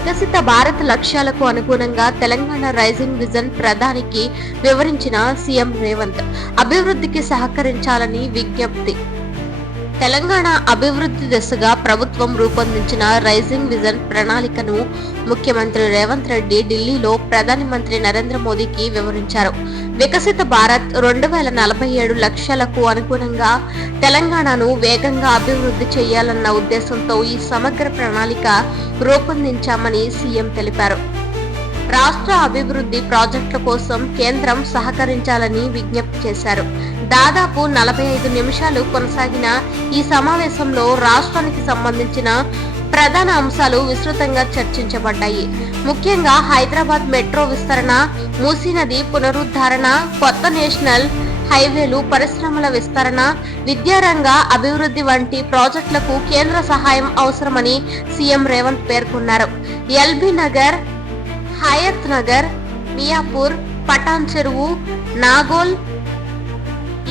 వికసిత భారత్ లక్ష్యాలకు అనుగుణంగా తెలంగాణ రైజింగ్ విజన్ ప్రధానికి వివరించిన సీఎం రేవంత్ అభివృద్ధికి సహకరించాలని విజ్ఞప్తి. తెలంగాణ అభివృద్ధి దిశగా ప్రభుత్వం రూపొందించిన రైజింగ్ విజన్ ప్రణాళికను ముఖ్యమంత్రి రేవంత్ రెడ్డి ఢిల్లీలో ప్రధాని మంత్రి నరేంద్ర మోదీకి వివరించారు. వికసిత భారత్ 2047 లక్ష్యాలకు అనుగుణంగా తెలంగాణను వేగంగా అభివృద్ధి చేయాలన్న ఉద్దేశంతో ఈ సమగ్ర ప్రణాళిక రూపొందించామని సీఎం తెలిపారు. రాష్ట్ర అభివృద్ధి ప్రాజెక్టుల కోసం కేంద్రం సహకరించాలని విజ్ఞప్తి చేశారు. దాదాపు 45 నిమిషాలు కొనసాగిన ఈ సమావేశంలో రాష్ట్రానికి సంబంధించిన ప్రధాన అంశాలు విస్తృతంగా చర్చించబడ్డాయి. ముఖ్యంగా హైదరాబాద్ మెట్రో విస్తరణ, మూసీ నది పునరుద్ధరణ, కొత్త నేషనల్ హైవేలు, పరిశ్రమల విస్తరణ, విద్యారంగ అభివృద్ధి వంటి ప్రాజెక్టులకు కేంద్ర సహాయం అవసరమని సీఎం రేవంత్ పేర్కొన్నారు. ఎల్బీ నగర్, హయత్ నగర్, మియాపూర్, పటాన్ చెరువు, నాగోల్,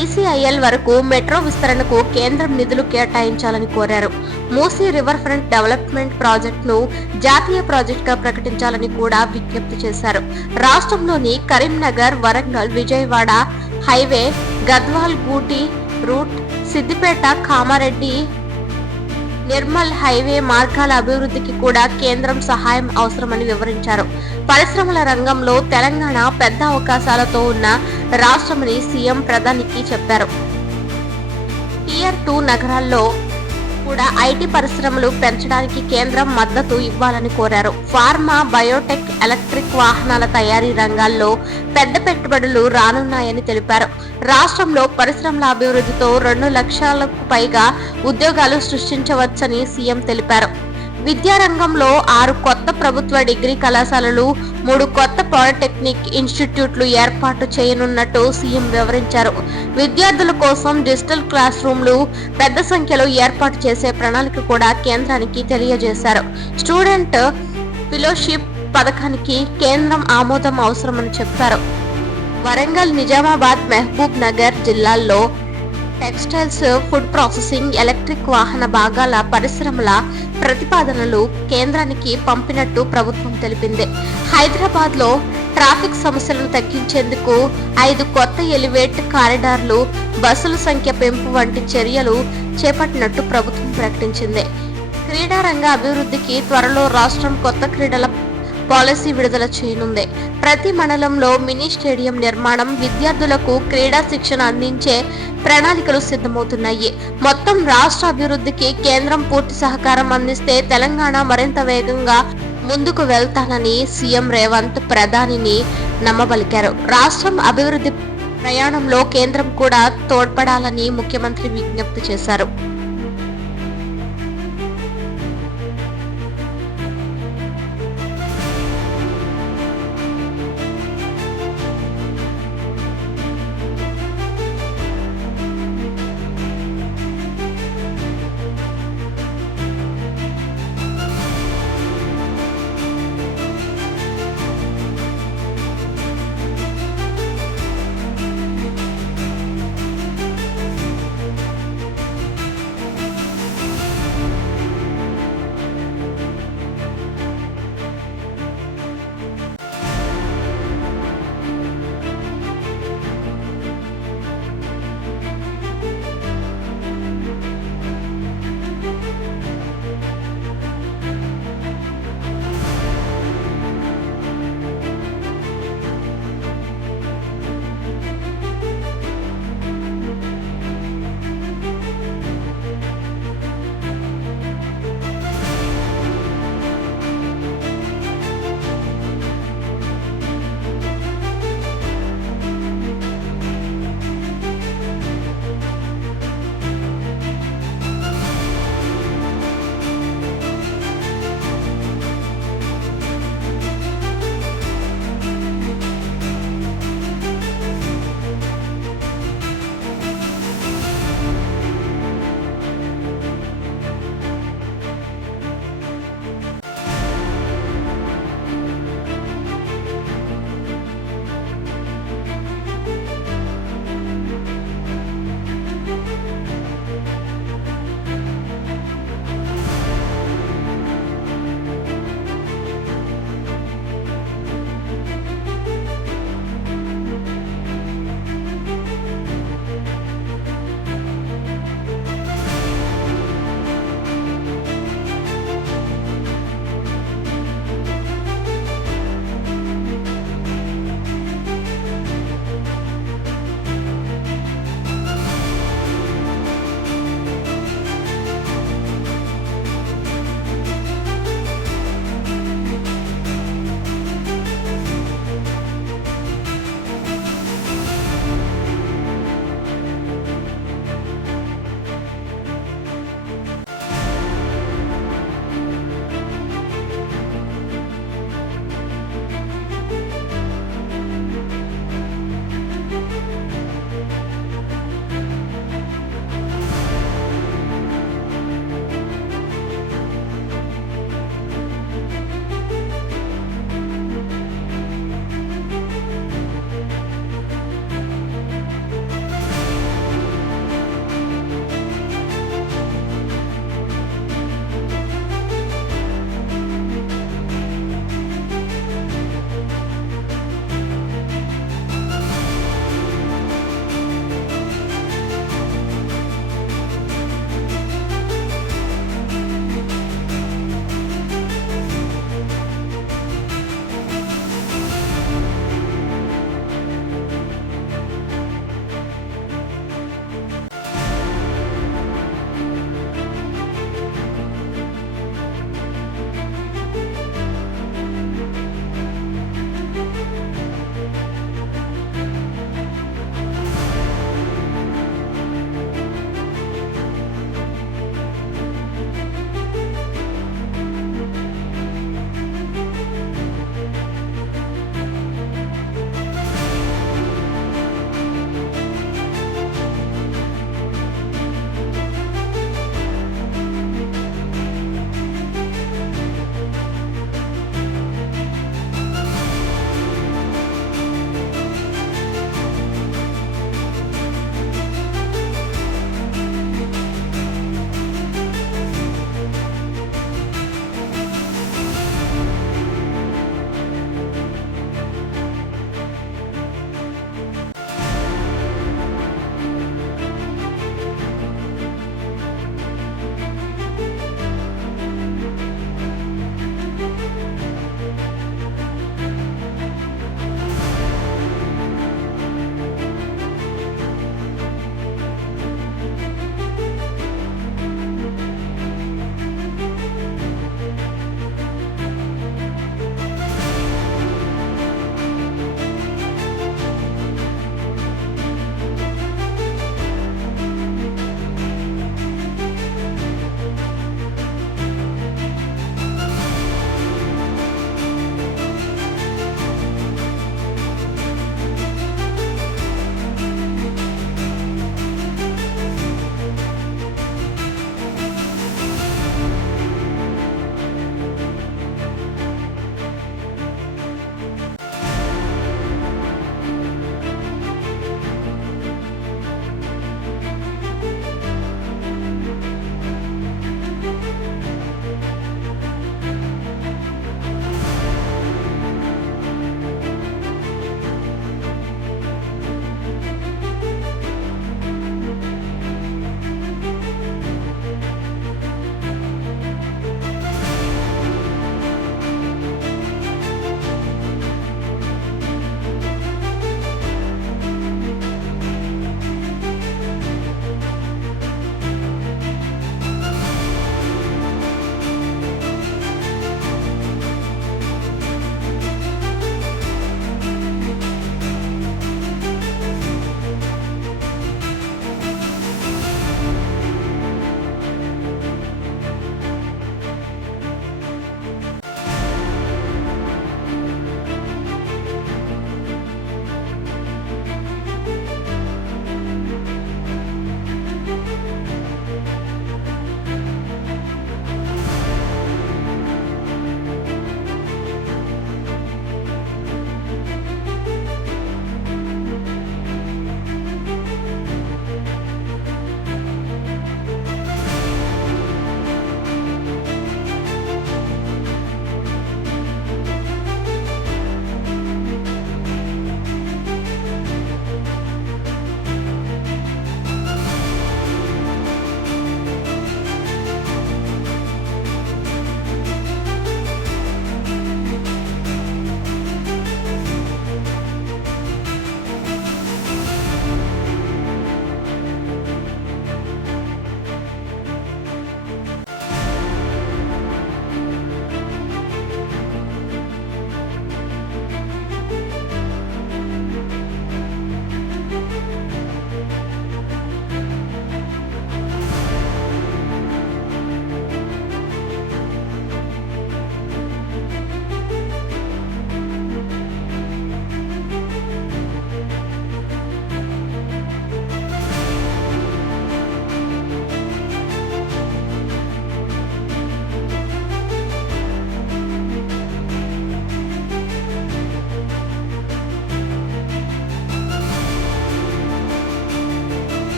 ఈసీఐఎల్ వరకు మెట్రో విస్తరణకు కేంద్రం నిధులు కేటాయించాలని కోరారు. మూసీ రివర్ ఫ్రంట్ డెవలప్మెంట్ ప్రాజెక్టును జాతీయ ప్రాజెక్టుగా ప్రకటించాలని కూడా విజ్ఞప్తి చేశారు. రాష్ట్రంలోని Karimnagar, Warangal, Vijayawada highway, Gadwal Gooty route, Siddipet, Kamareddy, Nirmal highway మార్గాల అభివృద్ధికి కూడా కేంద్రం సహాయం అవసరమని వివరించారు. పరిశ్రమల రంగంలో తెలంగాణ పెద్ద అవకాశాలతో ఉన్న రాష్ట్రమని సీఎం ప్రధానికి చెప్పారు. టియర్ 2 నగరాల్లో కూడా ఐటీ పరిశ్రమలు పెంచడానికి కేంద్రం మద్దతు ఇవ్వాలని కోరారు. ఫార్మా, బయోటెక్, ఎలక్ట్రిక్ వాహనాల తయారీ రంగాల్లో పెద్ద పెట్టుబడులు రానున్నాయని తెలిపారు. రాష్ట్రంలో పరిశ్రమల అభివృద్ధితో 2 లక్షలకు పైగా ఉద్యోగాలు సృష్టించవచ్చని సీఎం తెలిపారు. విద్యారంగంలో 6 కొత్త ప్రభుత్వ డిగ్రీ కళాశాలలు, 3 కొత్త పాలిటెక్నిక్ ఇన్స్టిట్యూట్లు ఏర్పాటు చేయనున్నట్టు సీఎం వివరించారు. విద్యార్థుల కోసం డిజిటల్ క్లాస్ రూమ్లు పెద్ద సంఖ్యలో ఏర్పాటు చేసే ప్రణాళిక కూడా కేంద్రానికి తెలియజేశారు. స్టూడెంట్ ఫెలోషిప్ పథకానికి కేంద్రం ఆమోదం అవసరమని చెప్పారు. వరంగల్, నిజామాబాద్, మహబూబ్ నగర్ జిల్లాల్లో టెక్స్టైల్స్, ఫుడ్ ప్రాసెసింగ్, ఎలక్ట్రిక్ వాహన భాగాల పరిశ్రమల ప్రతిపాదనలు కేంద్రానికి పంపినట్టు ప్రభుత్వం తెలిపింది. హైదరాబాద్ లో ట్రాఫిక్ సమస్యలను తగ్గించేందుకు 5 కొత్త ఎలివేట్ కారిడార్లు, బస్సుల సంఖ్య పెంపు వంటి చర్యలు చేపట్టినట్టు ప్రభుత్వం ప్రకటించింది. క్రీడారంగ అభివృద్ధికి త్వరలో రాష్ట్రం కొత్త క్రీడల పాలసీ విడుదల చేయనుంది. ప్రతి మండలంలో మినీ స్టేడియం నిర్మాణం, విద్యార్థులకు క్రీడా శిక్షణ అందించే ప్రణాళికలు సిద్ధమవుతున్నాయి. మొత్తం రాష్ట్ర అభివృద్ధికి కేంద్రం పూర్తి సహకారం అందిస్తే తెలంగాణ మరింత వేగంగా ముందుకు వెళ్తానని సీఎం రేవంత్ ప్రధానిని నమ్మబలికారు. రాష్ట్రం అభివృద్ధి ప్రయాణంలో కేంద్రం కూడా తోడ్పడాలని ముఖ్యమంత్రి విజ్ఞప్తి చేశారు.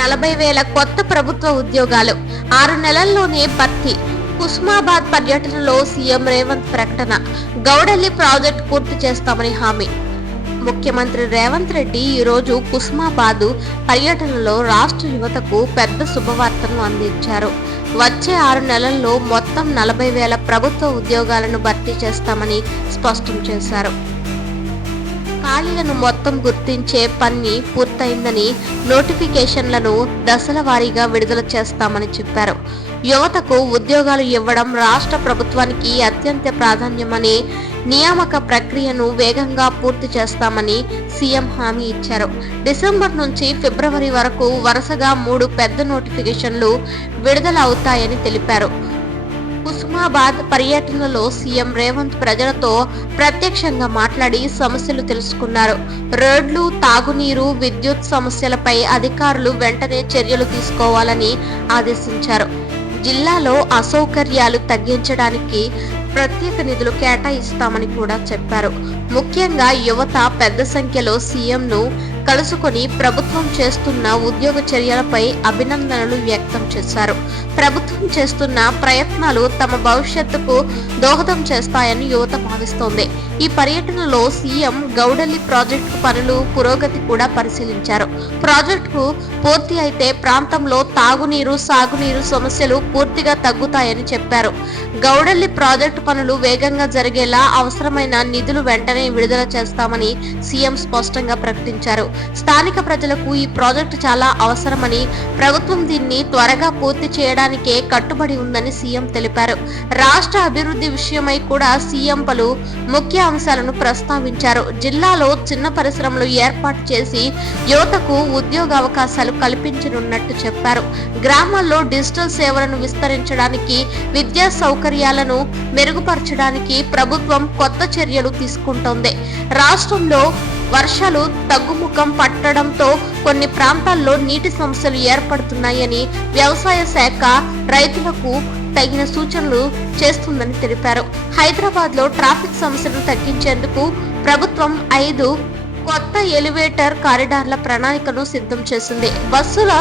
40,000 కొత్త ప్రభుత్వ ఉద్యోగాలు 6 నెలల్లోనే భర్తీ. కుస్మాబాద్ పర్యటనలో సీఎం రేవంత్ ప్రకటన. గౌడెల్లి ప్రాజెక్టు పూర్తి చేస్తామని హామీ. ముఖ్యమంత్రి రేవంత్ రెడ్డి ఈరోజు కుస్మాబాద్ పర్యటనలో రాష్ట్ర యువతకు పెద్ద శుభవార్తను అందించారు. వచ్చే 6 నెలల్లో మొత్తం 40,000 ప్రభుత్వ ఉద్యోగాలను భర్తీ చేస్తామని స్పష్టం చేశారు. ఖాళీలను మొత్తం గుర్తించే పని పూర్తయిందని, నోటిఫికేషన్లను దశల వారీగా విడుదల చేస్తామని చెప్పారు. యువతకు ఉద్యోగాలు ఇవ్వడం రాష్ట్ర ప్రభుత్వానికి అత్యంత ప్రాధాన్యమని, నియామక ప్రక్రియను వేగంగా పూర్తి చేస్తామని సీఎం హామీ ఇచ్చారు. డిసెంబర్ నుంచి ఫిబ్రవరి వరకు వరుసగా 3 పెద్ద నోటిఫికేషన్లు విడుదల అవుతాయని తెలిపారు. కుస్మాబాద్ పర్యటనలో సీఎం రేవంత్ ప్రజలతో ప్రత్యక్షంగా మాట్లాడి సమస్యలు తెలుసుకున్నారు. రోడ్లు, తాగునీరు, విద్యుత్ సమస్యలపై అధికారులు వెంటనే చర్యలు తీసుకోవాలని ఆదేశించారు. జిల్లాలో అసౌకర్యాలు తగ్గించడానికి ప్రత్యేక నిధులు కేటాయిస్తామని కూడా చెప్పారు. ముఖ్యంగా యువత పెద్ద సంఖ్యలో సీఎంను కలుసుకొని ప్రభుత్వం చేస్తున్న ఉద్యోగ చర్యలపై అభినందనలు వ్యక్తం చేశారు. ప్రభుత్వం చేస్తున్న ప్రయత్నాలు తమ భవిష్యత్తుకు దోహదం చేస్తాయని యువత భావిస్తోంది. ఈ పర్యటనలో సీఎం గౌడెల్లి ప్రాజెక్టు పనులు పురోగతి కూడా పరిశీలించారు. ప్రాజెక్టు పూర్తి అయితే ప్రాంతంలో తాగునీరు, సాగునీరు సమస్యలు పూర్తిగా తగ్గుతాయని చెప్పారు. గౌడెల్లి ప్రాజెక్టు పనులు వేగంగా జరిగేలా అవసరమైన నిధులు వెంటనే విడుదల చేస్తామని సీఎం స్పష్టంగా ప్రకటించారు. స్థానిక ప్రజలకు ఈ ప్రాజెక్టు చాలా అవసరమని, ప్రభుత్వం దీన్ని త్వరగా పూర్తి చేయడానికే కట్టుబడి ఉందని సీఎం తెలిపారు. రాష్ట్ర అభివృద్ధి విషయమై కూడా సీఎం పలు ముఖ్య అంశాలను ప్రస్తావించారు. జిల్లాలో చిన్న పరిశ్రమలు ఏర్పాటు చేసి యువతకు ఉద్యోగ అవకాశాలు కల్పించనున్నట్టు చెప్పారు. గ్రామాల్లో డిజిటల్ సేవలను విస్తరించడానికి, విద్యా సౌకర్యాలను మెరుగుపరచడానికి ప్రభుత్వం కొత్త చర్యలు తీసుకుంటోంది. రాష్ట్రంలో వర్షాలు తగ్గుముఖం పట్టడంతో కొన్ని ప్రాంతాల్లో నీటి సమస్యలు ఏర్పడుతున్నాయని, వ్యవసాయ శాఖ రైతులకు తగిన సూచనలు చేస్తుందని తెలిపారు. హైదరాబాద్ లో ట్రాఫిక్ సమస్యలను తగ్గించేందుకు ప్రభుత్వం 5 కొత్త ఎలివేటర్ కారిడార్ల ప్రణాళికను సిద్ధం చేసింది. బస్సుల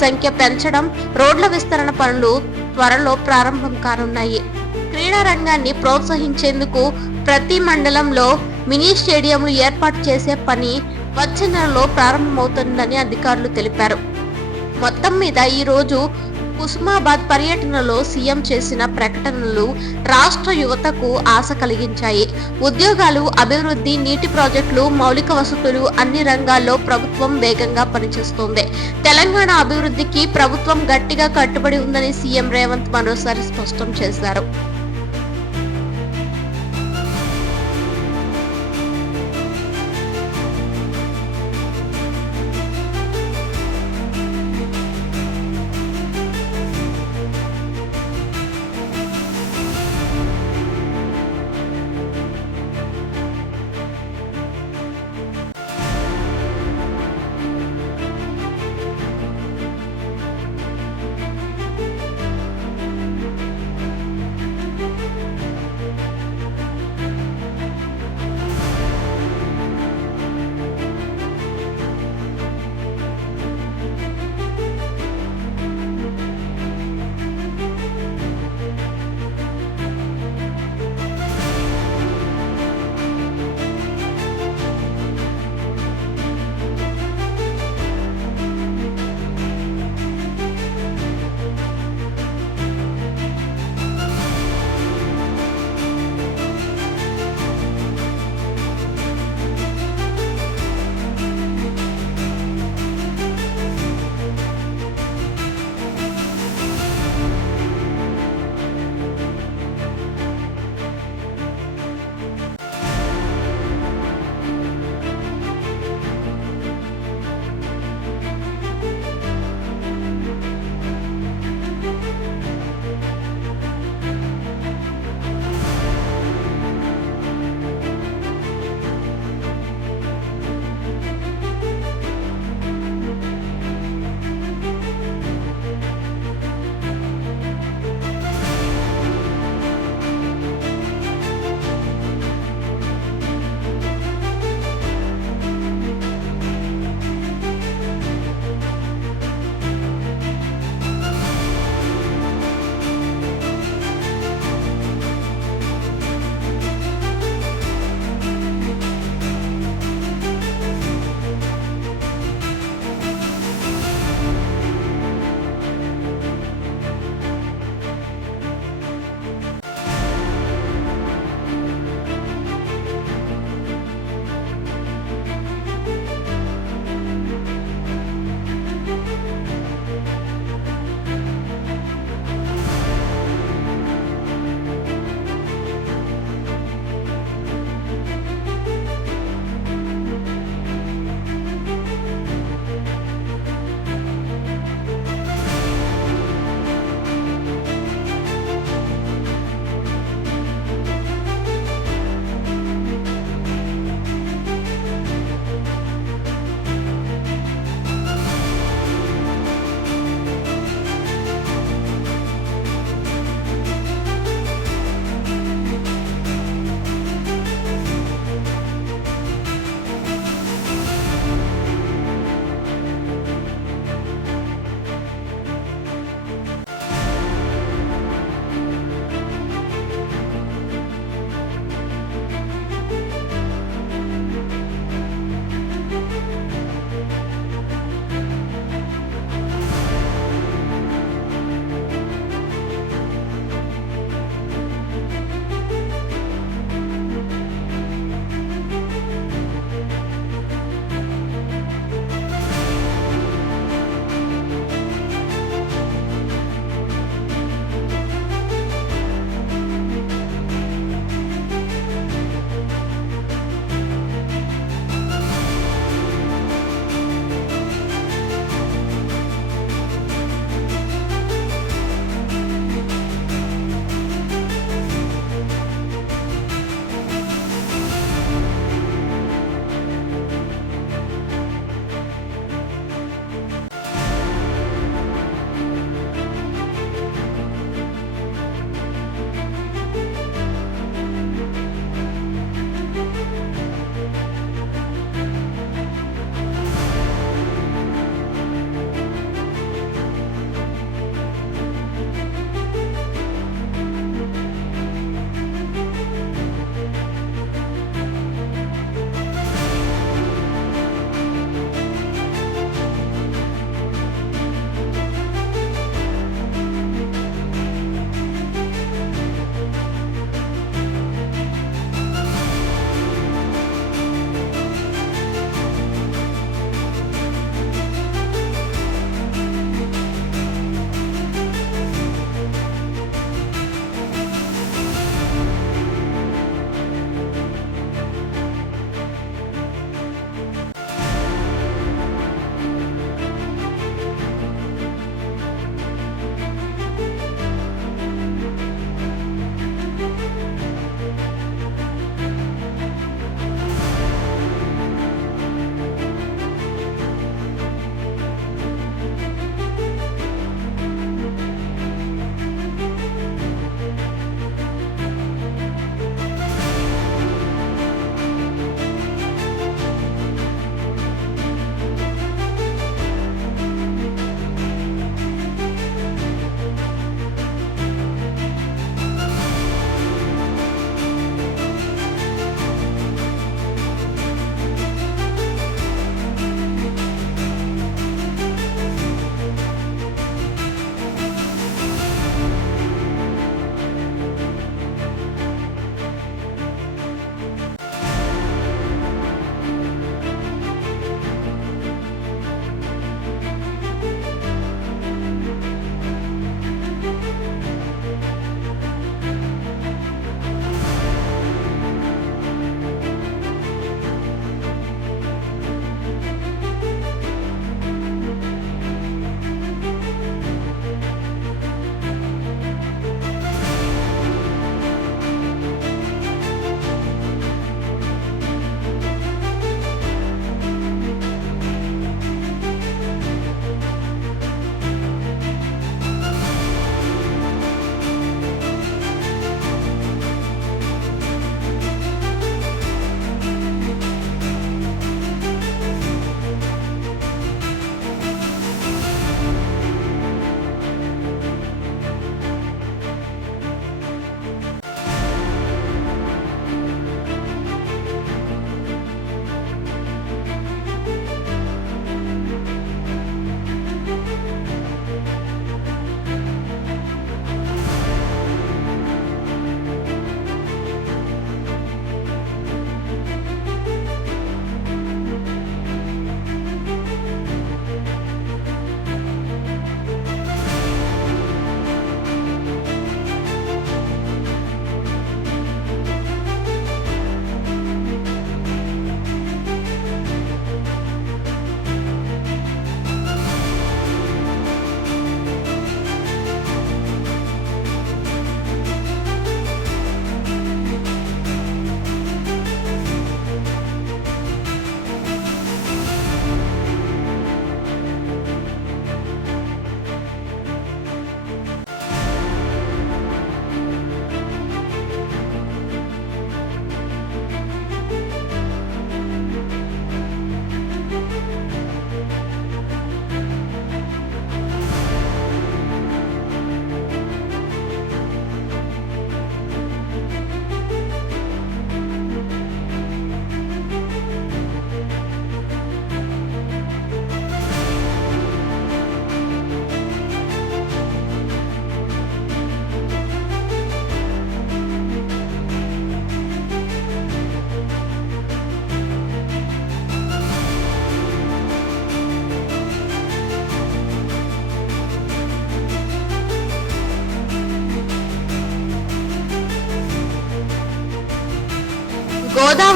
సంఖ్య పెంచడం, రోడ్ల విస్తరణ పనులు త్వరలో ప్రారంభం కానున్నాయి. క్రీడా రంగాన్ని ప్రోత్సహించేందుకు ప్రతి మండలంలో మినీ స్టేడియంలు ఏర్పాటు చేసే పని వచ్చే నెలలో ప్రారంభమవుతుందని అధికారులు తెలిపారు. మొత్తం మీద ఈ రోజు కుస్మాబాద్ పర్యటనలో సీఎం చేసిన ప్రకటనలు రాష్ట్ర యువతకు ఆశ కలిగించాయి. ఉద్యోగాలు, అభివృద్ధి, నీటి ప్రాజెక్టులు, మౌలిక వసతులు అన్ని రంగాల్లో ప్రభుత్వం వేగంగా పనిచేస్తోంది. తెలంగాణ అభివృద్ధికి ప్రభుత్వం గట్టిగా కట్టుబడి ఉందని సీఎం రేవంత్ మరోసారి స్పష్టం చేశారు.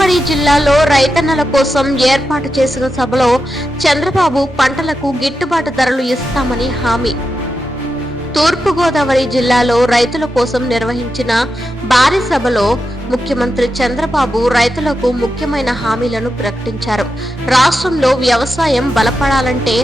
గోదావరి జిల్లాలో రైతన్నల కోసం ఏర్పాటు చేసిన సభలో చంద్రబాబు పంటలకు గిట్టుబాటు ధరలు ఇస్తామని హామీ. తూర్పు గోదావరి జిల్లాలో రైతుల కోసం నిర్వహించిన భారీ సభలో ముఖ్యమంత్రి చంద్రబాబు రైతులకు ముఖ్యమైన హామీలను ప్రకటించారు. రాష్ట్రంలో వ్యవసాయం బలపడాలంటే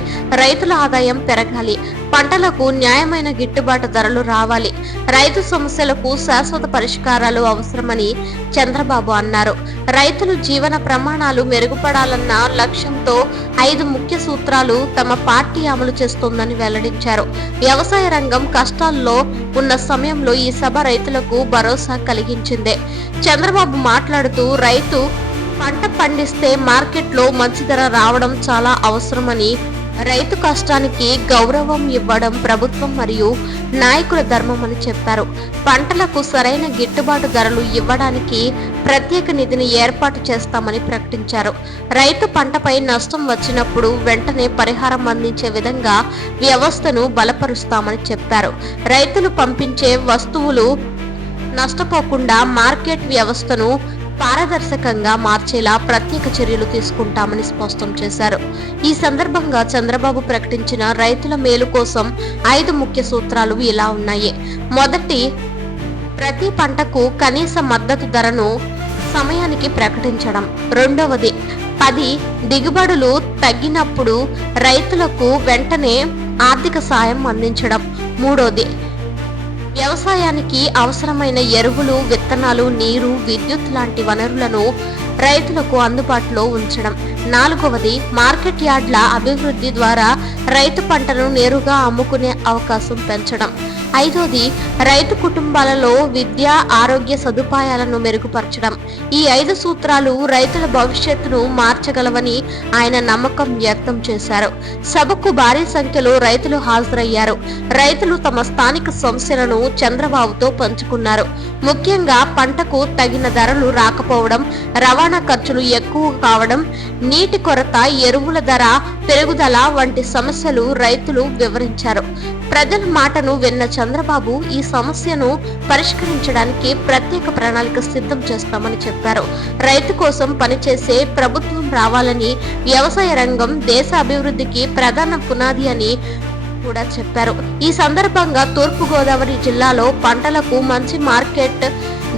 రైతుల ఆదాయం పెరగాలి, పంటలకు న్యాయమైన గిట్టుబాటు ధరలు రావాలి, రైతు సమస్యలకు శాశ్వత పరిష్కారాలు అవసరమని చంద్రబాబు అన్నారు. రైతులు జీవన ప్రమాణాలు మెరుగుపడాలన్న లక్ష్యంతో 5 ముఖ్య సూత్రాలు తమ పార్టీ అమలు చేస్తోందని వెల్లడించారు. వ్యవసాయ రంగం కష్టాల్లో ఉన్న సమయంలో ఈ సభ రైతులకు భరోసా కలిగించింది. చంద్రబాబు మాట్లాడుతూ రైతు పంట పండిస్తే మార్కెట్లో మంచి ధర రావడం చాలా అవసరమని, రైతు కష్టానికి గౌరవం ఇవ్వడం ప్రభుత్వం మరియు నాయకుల ధర్మమని చెప్పారు. పంటలకు సరైన గిట్టుబాటు ధరలు ఇవ్వడానికి ప్రత్యేక నిధిని ఏర్పాటు చేస్తామని ప్రకటించారు. రైతు పంటపై నష్టం వచ్చినప్పుడు వెంటనే పరిహారం అందించే విధంగా వ్యవస్థను బలపరుస్తామని చెప్పారు. రైతులు పంపించే వస్తువులు నష్టపోకుండా మార్కెట్ వ్యవస్థను పారదర్శకంగా మార్చేలా ప్రత్యేక చర్యలు తీసుకుంటామని స్పష్టం చేశారు. ఈ సందర్భంగా చంద్రబాబు ప్రకటించిన రైతుల మేలు కోసం 5 ముఖ్య సూత్రాలు ఇలా ఉన్నాయి. మొదటి, ప్రతి పంటకు కనీస మద్దతు ధరను సమయానికి ప్రకటించడం. రెండవది, 10 దిగుబడులు తగ్గినప్పుడు రైతులకు వెంటనే ఆర్థిక సాయం అందించడం. మూడోది, వ్యవసాయానికి అవసరమైన ఎరువులు, విత్తనాలు, నీరు, విద్యుత్ లాంటి వనరులను రైతులకు అందుబాటులో ఉంచడం. నాలుగవది, మార్కెట్ యార్డ్ల అభివృద్ధి ద్వారా రైతు పంటను నేరుగా అమ్ముకునే అవకాశం పెంచడం. ఐదోది, రైతు కుటుంబాలలో విద్య, ఆరోగ్య సదుపాయాలను మెరుగుపరచడం. ఈ 5 సూత్రాలు రైతుల భవిష్యత్తును మార్చగలవని ఆయన నమ్మకం వ్యక్తం చేశారు. సభకు భారీ సంఖ్యలో రైతులు హాజరయ్యారు. రైతులు తమ స్థానిక సమస్యలను చంద్రబాబుతో పంచుకున్నారు. ముఖ్యంగా పంటకు తగిన ధరలు రాకపోవడం, రవాణా ఖర్చులు ఎక్కువ కావడం, నీటి కొరత, ఎరువుల ధర పెరుగుదల వంటి సమస్యలు రైతులు వివరించారు. ప్రజల మాటను విన్న చంద్రబాబు ఈ సమస్యను పరిష్కరించడానికి ప్రత్యేక ప్రణాళిక సిద్ధం చేస్తామని చెప్పారు. రైతు కోసం పనిచేసే ప్రభుత్వం రావాలని, వ్యవసాయ రంగం దేశ అభివృద్ధికి ప్రధాన పునాది అని కూడా చెప్పారు. ఈ సందర్భంగా తూర్పు గోదావరి జిల్లాలో పంటలకు మంచి మార్కెట్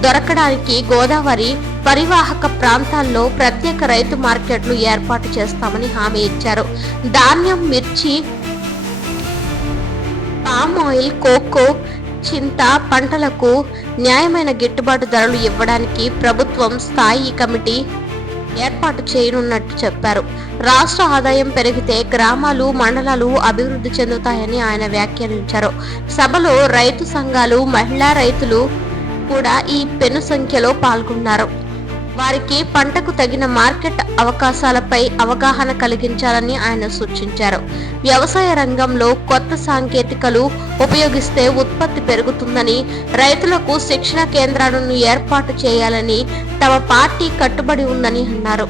దొరకడానికి గోదావరి పరివాహక ప్రాంతాల్లో ప్రత్యేక రైతు మార్కెట్లు ఏర్పాటు చేస్తామని హామీ ఇచ్చారు. ధాన్యం, మిర్చి, పామ్ ఆయిల్, కోకో, చింత పంటలకు న్యాయమైన గిట్టుబాటు ధరలు ఇవ్వడానికి ప్రభుత్వం స్థాయి కమిటీ ఏర్పాటు చేయనున్నట్టు చెప్పారు. రాష్ట్ర ఆదాయం పెరిగితే గ్రామాలు, మండలాలు అభివృద్ధి చెందుతాయని ఆయన వ్యాఖ్యానించారు. సభలో రైతు సంఘాలు, మహిళా రైతులు కూడా ఈ పెను సంఖ్యలో పాల్గొన్నారు. వారికి పంటకు తగిన మార్కెట్ అవకాశాలపై అవగాహన కలిగించాలని ఆయన సూచించారు. వ్యవసాయ రంగంలో కొత్త సాంకేతికలు ఉపయోగిస్తే ఉత్పత్తి పెరుగుతుందని, రైతులకు శిక్షణ కేంద్రాలను ఏర్పాటు చేయాలని తమ పార్టీ కట్టుబడి ఉందని అన్నారు.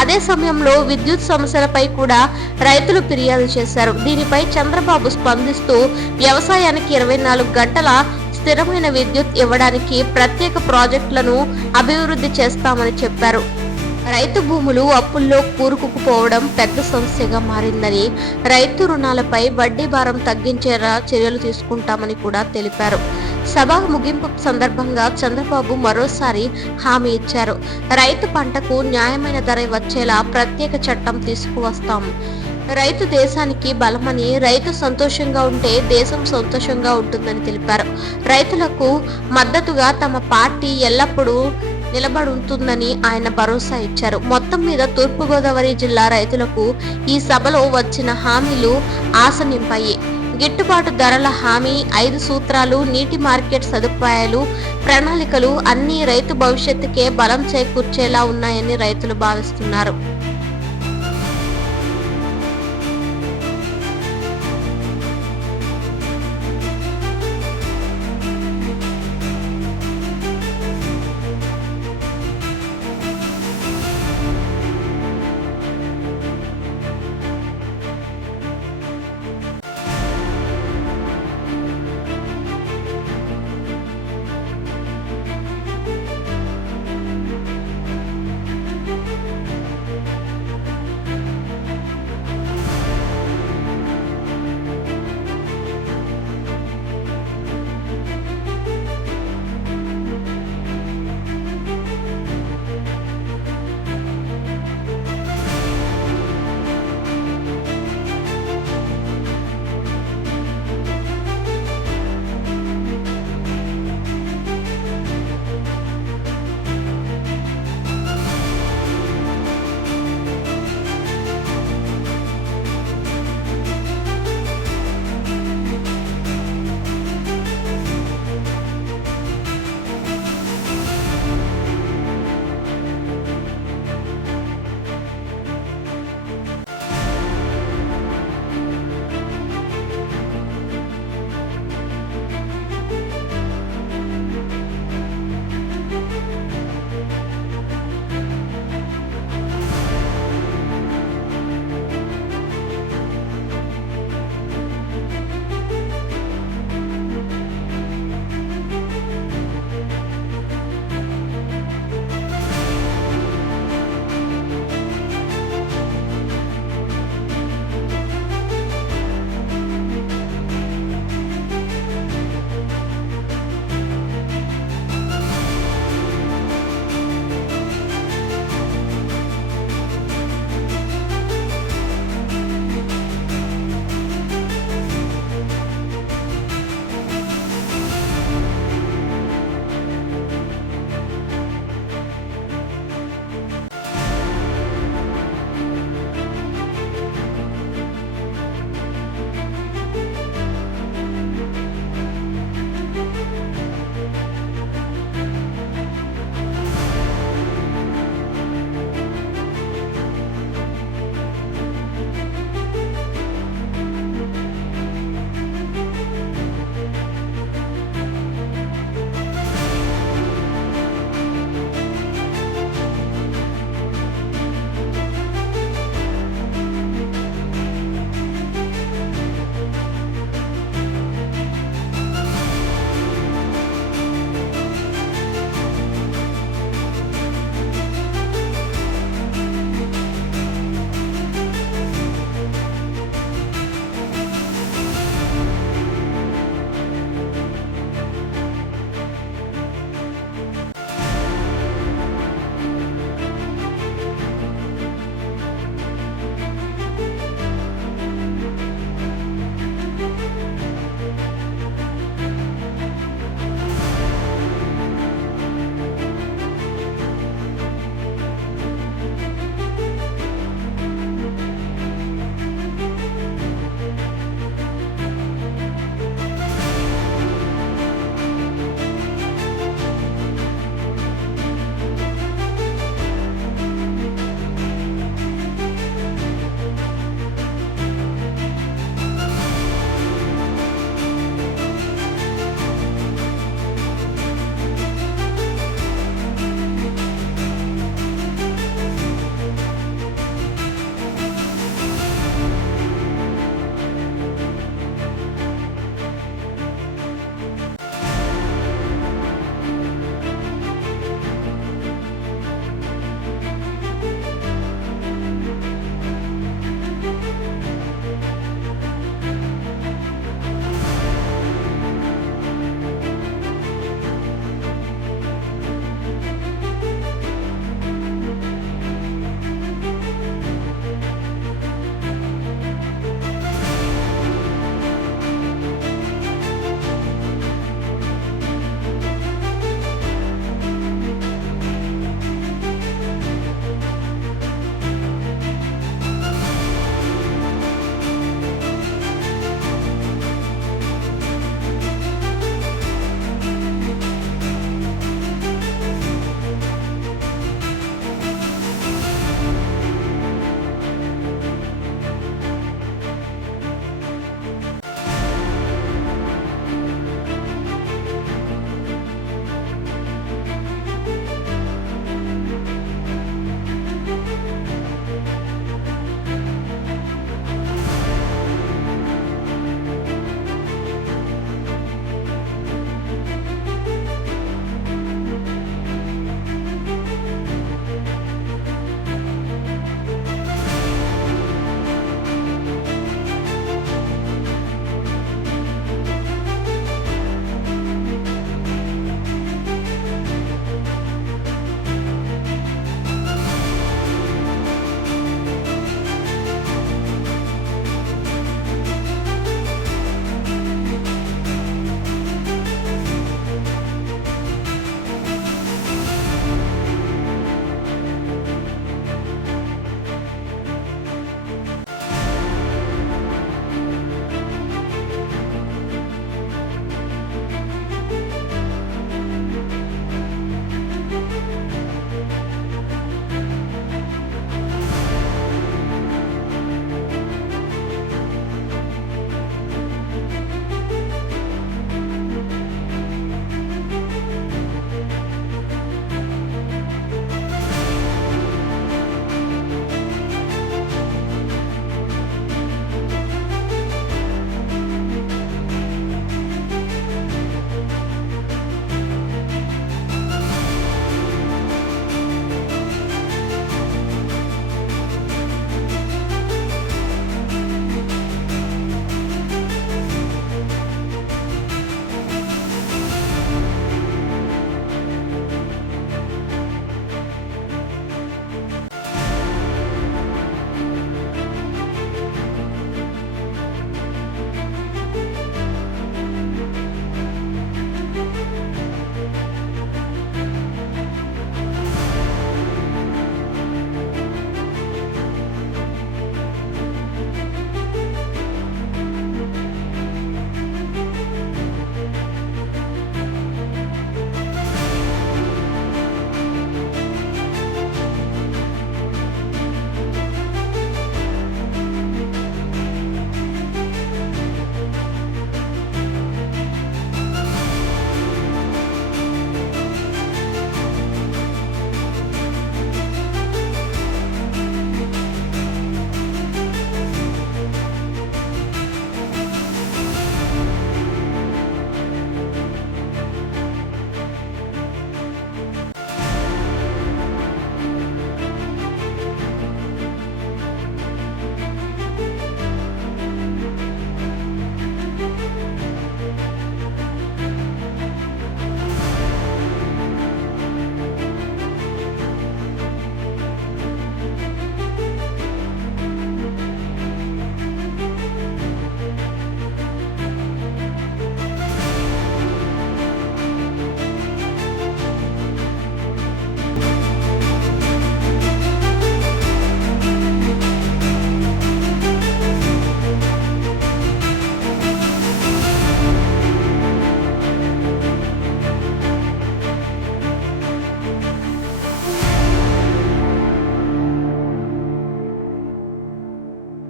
అదే సమయంలో విద్యుత్ సమస్యలపై కూడా రైతులు ఫిర్యాదు చేశారు. దీనిపై చంద్రబాబు స్పందిస్తూ వ్యవసాయానికి 24 గంటల స్థిరమైన విద్యుత్ ఇవ్వడానికి ప్రత్యేక ప్రాజెక్టులను అభివృద్ధి చేస్తామని చెప్పారు. రైతు భూములు అప్పుల్లో కూరుకుపోవడం పెద్ద సమస్యగా మారిందని, రైతు రుణాలపై వడ్డీ భారం తగ్గించేలా చర్యలు తీసుకుంటామని కూడా తెలిపారు. సభ ముగింపు సందర్భంగా చంద్రబాబు మరోసారి హామీ ఇచ్చారు. రైతు పంటకు న్యాయమైన ధర వచ్చేలా ప్రత్యేక చట్టం తీసుకువస్తాం. రైతు దేశానికి బలమని, రైతు సంతోషంగా ఉంటే దేశం సంతోషంగా ఉంటుందని తెలిపారు. రైతులకు మద్దతుగా తమ పార్టీ ఎల్లప్పుడూ నిలబడుతుందని ఆయన భరోసా ఇచ్చారు. మొత్తం మీద తూర్పుగోదావరి జిల్లా రైతులకు ఈ సభలో వచ్చిన హామీలు ఆశ నింపాయి. గిట్టుబాటు ధరల హామీ, 5 సూత్రాలు, నీటి మార్కెట్ సదుపాయాలు, ప్రణాళికలు అన్ని రైతు భవిష్యత్తుకే బలం చేకూర్చేలా ఉన్నాయని రైతులు భావిస్తున్నారు.